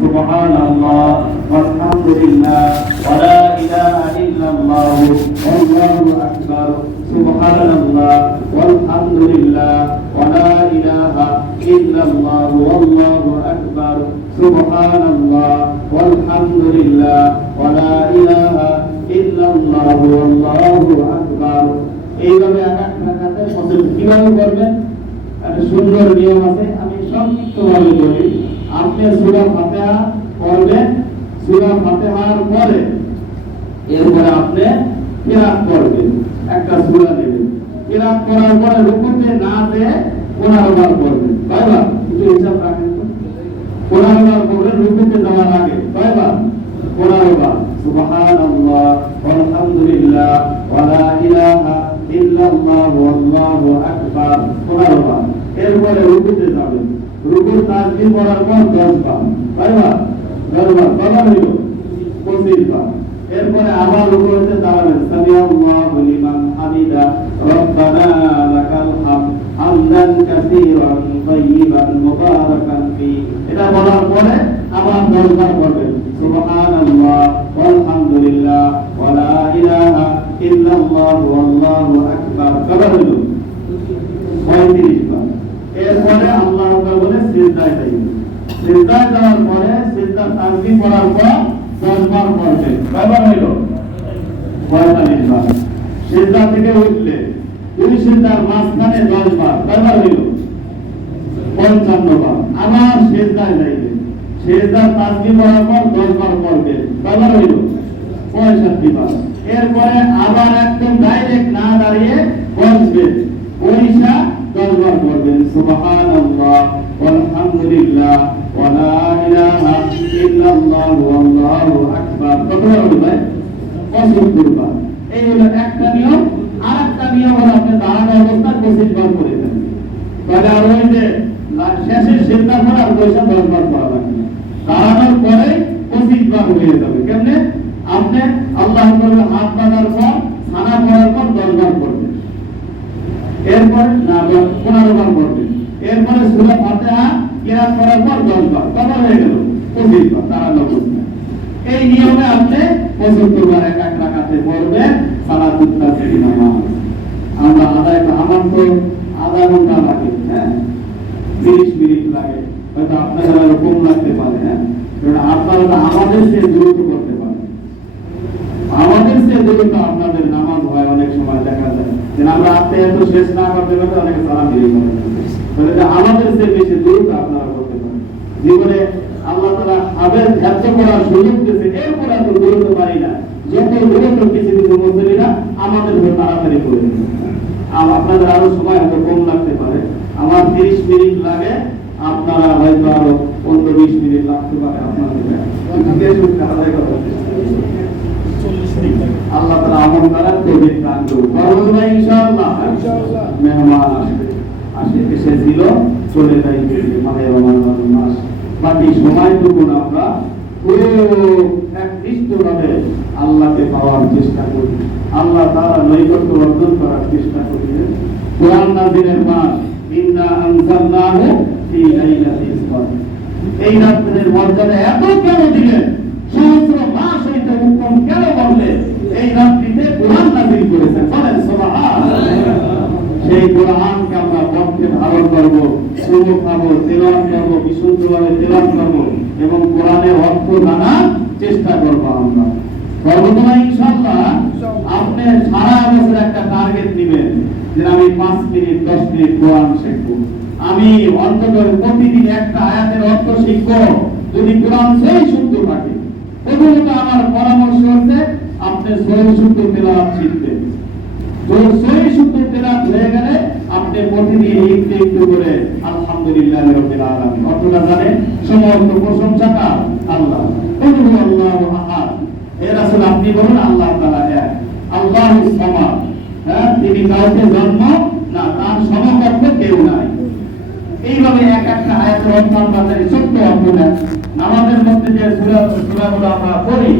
সুবহানাল্লাহ ওয়ালহামদুলিল্লাহ ওয়া লা ইলাহা ইল্লাল্লাহ আল্লাহু আকবার সুবহানাল্লাহ ওয়ালহামদুলিল্লাহ ওয়া লা ইলাহা ইল্লাল্লাহ আল্লাহু আকবার সুবহানাল্লাহ ওয়ালহামদুলিল্লাহ ওয়া লা ইলাহা ইল্লাল্লাহ আল্লাহু আকবার। এইভাবে এক এক রাকাতে ফজর কিভাবে করবেন একটা সুন্দর নিয়ম আছে, আমি সংক্ষিপ্তভাবে বলি। আপনি সূরা ফাতিহা পড়বেন, সূরা ফাতিহার পরে এরপরে আপনি কিরাত করবেন, একটা সূরা নেবেন, কিরাত করার পরে রুকুতে না যেয়ে 15 বার পড়বেন। কয়বার একটু হিসাব রাখেন তো, 15 বার পড়বেন রুকুতে যাওয়ার আগে। কয়বার? 15 বার। সুবহানাল্লাহ ওয়ালহামদুলিল্লাহ ওয়া লা ইলাহা ইল্লাল্লাহু আল্লাহু আকবার 15 বার। এরপরে রুকুতে যাবেন, রুকুর তাসবিহ পড়ার পর 10 বার। কয়বার? 10 বার। কয়বার হইল? 25 বার। এরপরে আবার রুকুতে দাঁড়াবেন, সামিআল্লাহু লিমান হামিদা রব্বানা লাকাল হামদ হামদান কাসীরান তাইয়িবান মুবারাকান ফি। এটা বলার পরে আবার 10 বার পড়বেন, সুবহানাল্লাহ ওয়ালহামদুলিল্লাহ ওয়া লা ইলাহা ইল্লাল্লাহ আল্লাহু আকবার। কয়বার হইল? 35 বার। এরপরে আল্লাহু আকবার বলে সিজদায় যাবেন, সিজদায় যাওয়ার পরে সিজদা তাসবিহ পড়ার পর 10 বার পড়বেন। কয়বার হইল? 45 বার। সিজদা থেকে উঠলে দুই সিজদার মাঝখানে 10 বার। কয়বার হইল? 55 বার। আবার সিজদায় যাইবেন, সিজদার তাসবিহ পড়ার পর 10 বার পড়বেন। কয়বার হইল? 65 বার। এরপরে আবার একদম ডাইরেক্ট না দাঁড়িয়ে বসবেন, ওইসা 10 বার পড়বেন, সুবহানাল্লাহ ওয়ালহামদুলিল্লাহ ওয়া লা ইলাহা ইল্লাল্লাহ আল্লাহু আকবার। কতবার হলো ভাই? 75 বার। এই হলো একটা নিয়ম। আরেকটা নিয়ম হলো আপনি দাঁড়ানো অবস্থায় 25 বার করে দেন। তাহলে আর ওই যে শেষে সিজদা করার পয়সা 10 বার পড়া লাগবে, দাঁড়ানোর পরে 25 বার হয়ে যাবে। কেমনে? আপনি আল্লাহু আকবার হাত বাঁধার পর সানা পড়ার পর 10 বার পড়বেন, এরপর না 15 বার পড়বেন, এরপরে সূরা ফাতিহা কিরাত করার পর 10 বার। কত হয়ে গেল? 25 বার দাঁড়ানো অবস্থায়। এই নিয়মে আপনি 75 বার এক এক রাকাতে পড়বেন সালাতুত তাসবিহ নামাজ। আমরা আদায় আমার তো আধা ঘন্টা লাগে, হ্যাঁ 30 মিনিট লাগে, হয়তো আপনাদের আরো কম লাগতে পারে। হ্যাঁ, কারণ আপনারা আমাদের চেয়ে দ্রুত করতে পারেন, আমাদের চেয়ে দ্রুত আপনাদের নামাজ হয়। অনেক সময় দেখা যায় যে আমরা এত শেষ না করতে পারলে অনেকে সালাম দিয়ে করেন, তাহলে আমাদের চেয়ে বেশি দ্রুত আপনারা করতে পারেন। জীবনে আল্লাহ তাআলা আবেদ ধ্যান করার সুযোগ দিয়েছে, এরপর এত দ্রুত পারি না। যত দ্রুত কিছু কিছু মুসলিমরা আমাদের হয়ে তাড়াতাড়ি করে দিন। আর আপনাদের আরো সময় হয়তো কম লাগতে পারে, আমার 30 মিনিট লাগে, আপনারা হয়তো আরো 15-20 মিনিট লাগতে পারে আপনাদের। আল্লাহ তাআলা আমল করার তৌফিক দান করুন। করব ইনশাআল্লাহ। মেহমান আসে এসেছিল, চলে যাই মানে রমজান মাস। বাকি সময়টুকু আমরা পুরো একনিষ্ঠভাবে আল্লাহকে পাওয়ার চেষ্টা করি, আল্লাহ তাআলা নৈকট্য অর্জন করার চেষ্টা করি। কোরআন নাযিলের মাস, ইন্না আনজালনাহু ফি লাইলাতিল কদর। এই রাতের মর্যাদা এত কেন দিলেন? সহস্র মাস হইতে উত্তম কেন বললেন? এই রাত্রিতে কোরআন নাযিল করেছেন। বলেন সুবহানাল্লাহ। সেই কোরআনকে আমরা পড়তে ধারণ করব, শুনে খাবো, তেলাওয়াত করব, বিশুদ্ধভাবে তেলাওয়াত করব এবং কোরআনের অর্থ জানার চেষ্টা করব। আমরা সর্বদা ইনশাআল্লাহ আপনি সারা বছর একটা টার্গেট দিবেন যে আমি 5 মিনিট 10 মিনিট কোরআন শিখব, আমি অন্তত প্রতিদিন একটা আয়াতের অর্থ শিখব। যদি কোরআন সেই শুদ্ধ থাকে, প্রথমত আমার পরামর্শ হচ্ছে আপনি সহি শুদ্ধ তেলাওয়াত শিখবেন। তো সহি শুদ্ধ তেলাওয়াত হয়ে গেলে আপনি প্রতিদিন একটু একটু করে আলহামদুলিল্লাহ রাব্বিল আলামিন অর্থটা জানেন। সমস্ত প্রশংসা কার? আল্লাহ। আল্লাহু আহাদ। এর আসলে আপনি বলুন আল্লাহ তাআলা এক, আল্লাহুস সামাদ। হ্যাঁ, তিনি কাউকে জন্ম না, তার সমকক্ষ কেউ নাই। এইভাবে এক একটা আয়াতের অর্থ আমরা জানি, ছোট্ট অর্থ দেন। নামাজের মধ্যে যে সূরাগুলো আমরা পড়ি